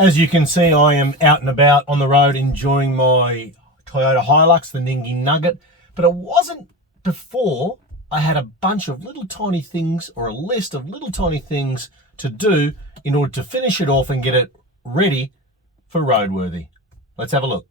As you can see, I am out and about on the road enjoying my Toyota Hilux, the Ningy Nugget, but it wasn't before I had a bunch of little tiny things, or a list of little tiny things to do in order to finish it off and get it ready for roadworthy. Let's have a look.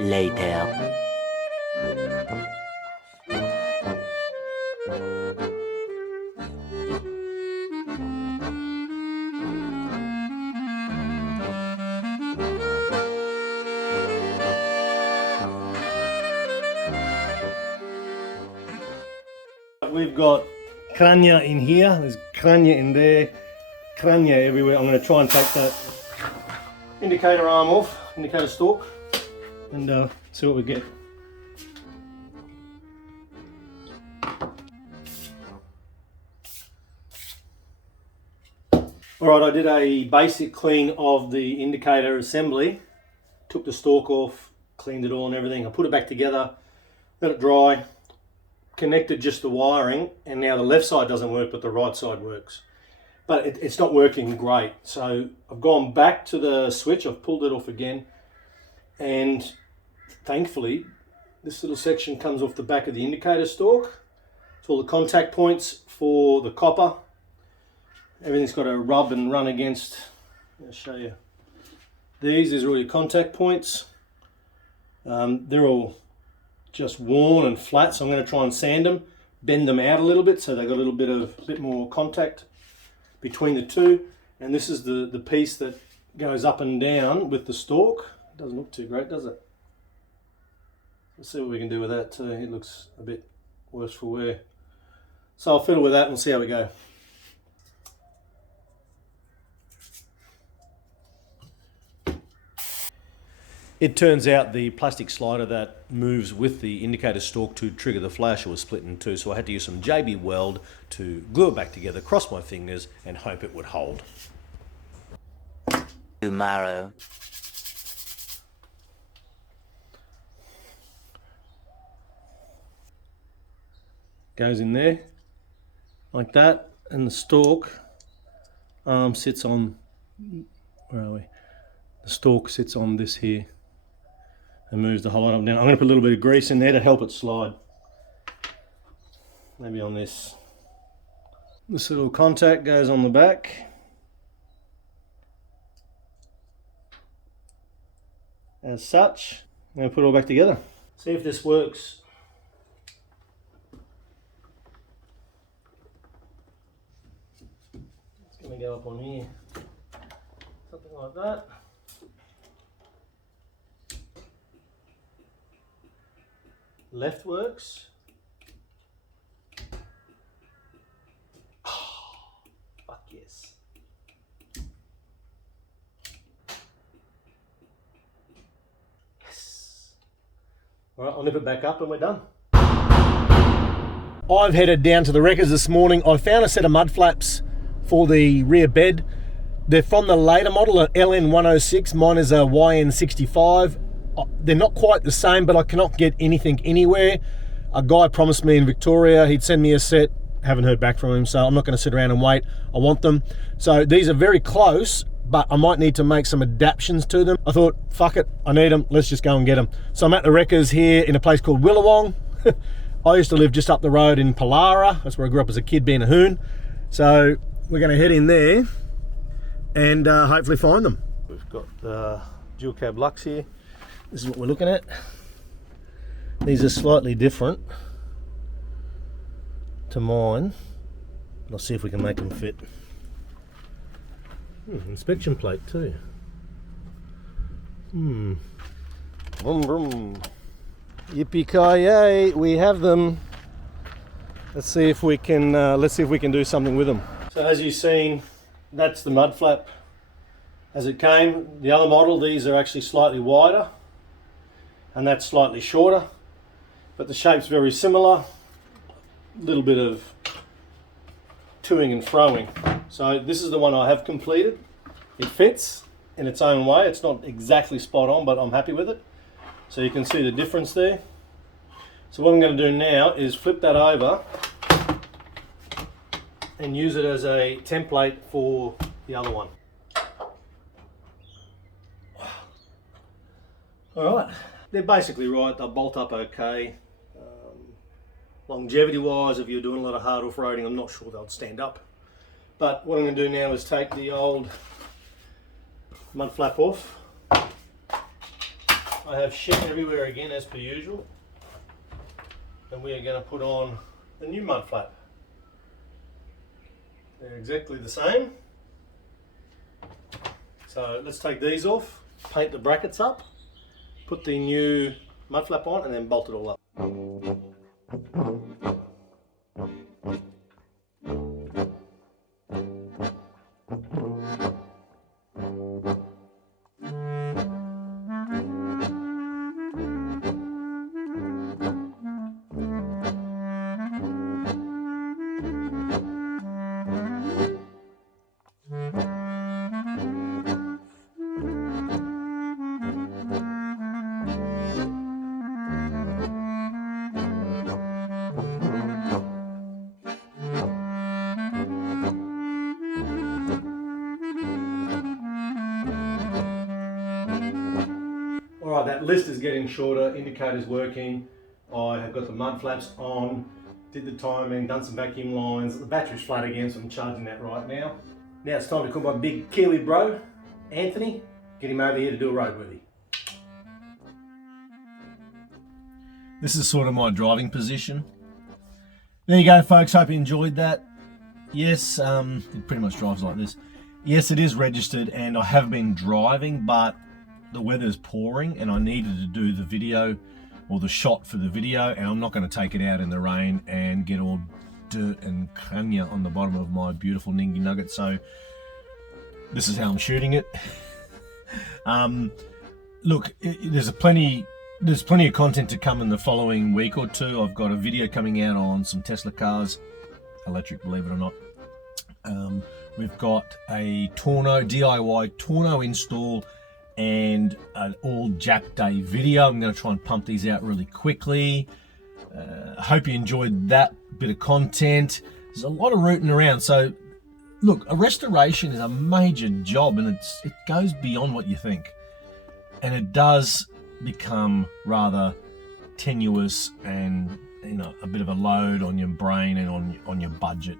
Later. We've got crania in here, there's crania in there, crania everywhere. I'm going to try and take that indicator arm off, indicator stalk, and see what we get. Alright, I did a basic clean of the indicator assembly, took the stalk off, cleaned it all and everything. I put it back together, let it dry, connected just the wiring, and now the left side doesn't work but the right side works. But it's not working great, so I've gone back to the switch, I've pulled it off again, and thankfully this little section comes off the back of the indicator stalk. It's all the contact points for the copper. Everything's got to rub and run against. I'll show you. These are all your contact points. They're all just worn and flat, so I'm going to try and sand them, bend them out a little bit so they've got a little bit more contact between the two. And this is the piece that goes up and down with the stalk. Doesn't look too great, does it? Let's see what we can do with that too. It looks a bit worse for wear. So I'll fiddle with that and we'll see how we go. It turns out the plastic slider that moves with the indicator stalk to trigger the flasher was split in two, so I had to use some JB Weld to glue it back together, cross my fingers, and hope it would hold. Tomorrow. Goes in there, like that, and the stalk arm sits on, where are we? The stalk sits on this here and moves the whole lot up and down. I'm going to put a little bit of grease in there to help it slide. Maybe on this. This little contact goes on the back. As such. I'm going to put it all back together. See if this works. It's going to go up on here. Something like that. Left works. Oh, fuck yes. Yes. All right, I'll nip it back up and we're done. I've headed down to the wreckers this morning. I found a set of mud flaps for the rear bed. They're from the later model, an LN106. Mine is a YN65. They're not quite the same, but I cannot get anything anywhere. A guy promised me in Victoria he'd send me a set. Haven't heard back from him, so I'm not going to sit around and wait. I want them. So these are very close, but I might need to make some adaptations to them. I thought, fuck it, I need them. Let's just go and get them. So I'm at the wreckers here in a place called Willawong. I used to live just up the road in Palara. That's where I grew up as a kid, being a hoon. So we're going to head in there and hopefully find them. We've got dual cab Lux here. This is what we're looking at. These are slightly different to mine. I'll see if we can make them fit. Inspection plate too. Vroom vroom. Yippee-ki-yay, we have them. Let's see if we can do something with them. So as you've seen, that's the mud flap as it came. The other model, these are actually slightly wider and that's slightly shorter, but the shape's very similar. A little bit of toing and froing. So this is the one I have completed. It fits in its own way. It's not exactly spot on, but I'm happy with it. So you can see the difference there. So what I'm going to do now is flip that over and use it as a template for the other one. Alright, they're basically right, they'll bolt up okay. Longevity wise, if you're doing a lot of hard off-roading, I'm not sure they'll stand up. But what I'm going to do now is take the old mud flap off. I have shit everywhere again as per usual. And we are going to put on the new mud flap. They're exactly the same. So let's take these off, paint the brackets up, put the new mud flap on and then bolt it all up. Alright, that list is getting shorter, indicator's working. I have got the mud flaps on, did the timing, done some vacuum lines. The battery's flat again, so I'm charging that right now. Now it's time to call my big Kiwi bro, Anthony, get him over here to do a roadworthy. This is sort of my driving position. There you go folks, hope you enjoyed that. Yes, it pretty much drives like this. Yes, it is registered and I have been driving, but the weather's pouring and I needed to do the video or the shot for the video, and I'm not going to take it out in the rain and get all dirt and kanya on the bottom of my beautiful Ningy Nugget. So this is how I'm shooting it. Look, there's plenty of content to come in the following week or two. I've got a video coming out on some Tesla cars, electric, believe it or not. We've got a DIY Torno install and an all Jap Day video. I'm going to try and pump these out really quickly. I hope you enjoyed that bit of content. There's a lot of rooting around, so look, a restoration is a major job, and it goes beyond what you think, and it does become rather tenuous and a bit of a load on your brain and on your budget.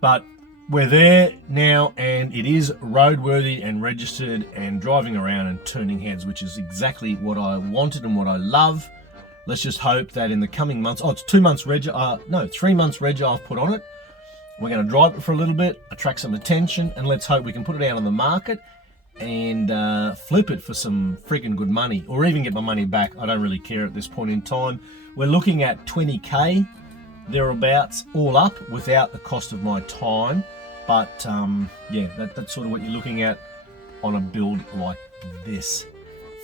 But we're there now, and it is roadworthy and registered and driving around and turning heads, which is exactly what I wanted and what I love. Let's just hope that in the coming months, it's 3 months reg I've put on it. We're going to drive it for a little bit, attract some attention, and let's hope we can put it out on the market and flip it for some freaking good money, or even get my money back. I don't really care at this point in time. We're looking at 20k thereabouts, all up, without the cost of my time. But yeah, that's sort of what you're looking at on a build like this.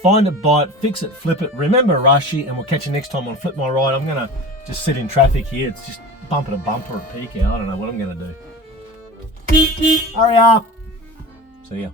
Find it, buy it, fix it, flip it. Remember Rushy, and we'll catch you next time on Flip My Ride. I'm gonna just sit in traffic here. It's just bumper to bumper at peak hour. I don't know what I'm gonna do. Hurry up. See ya.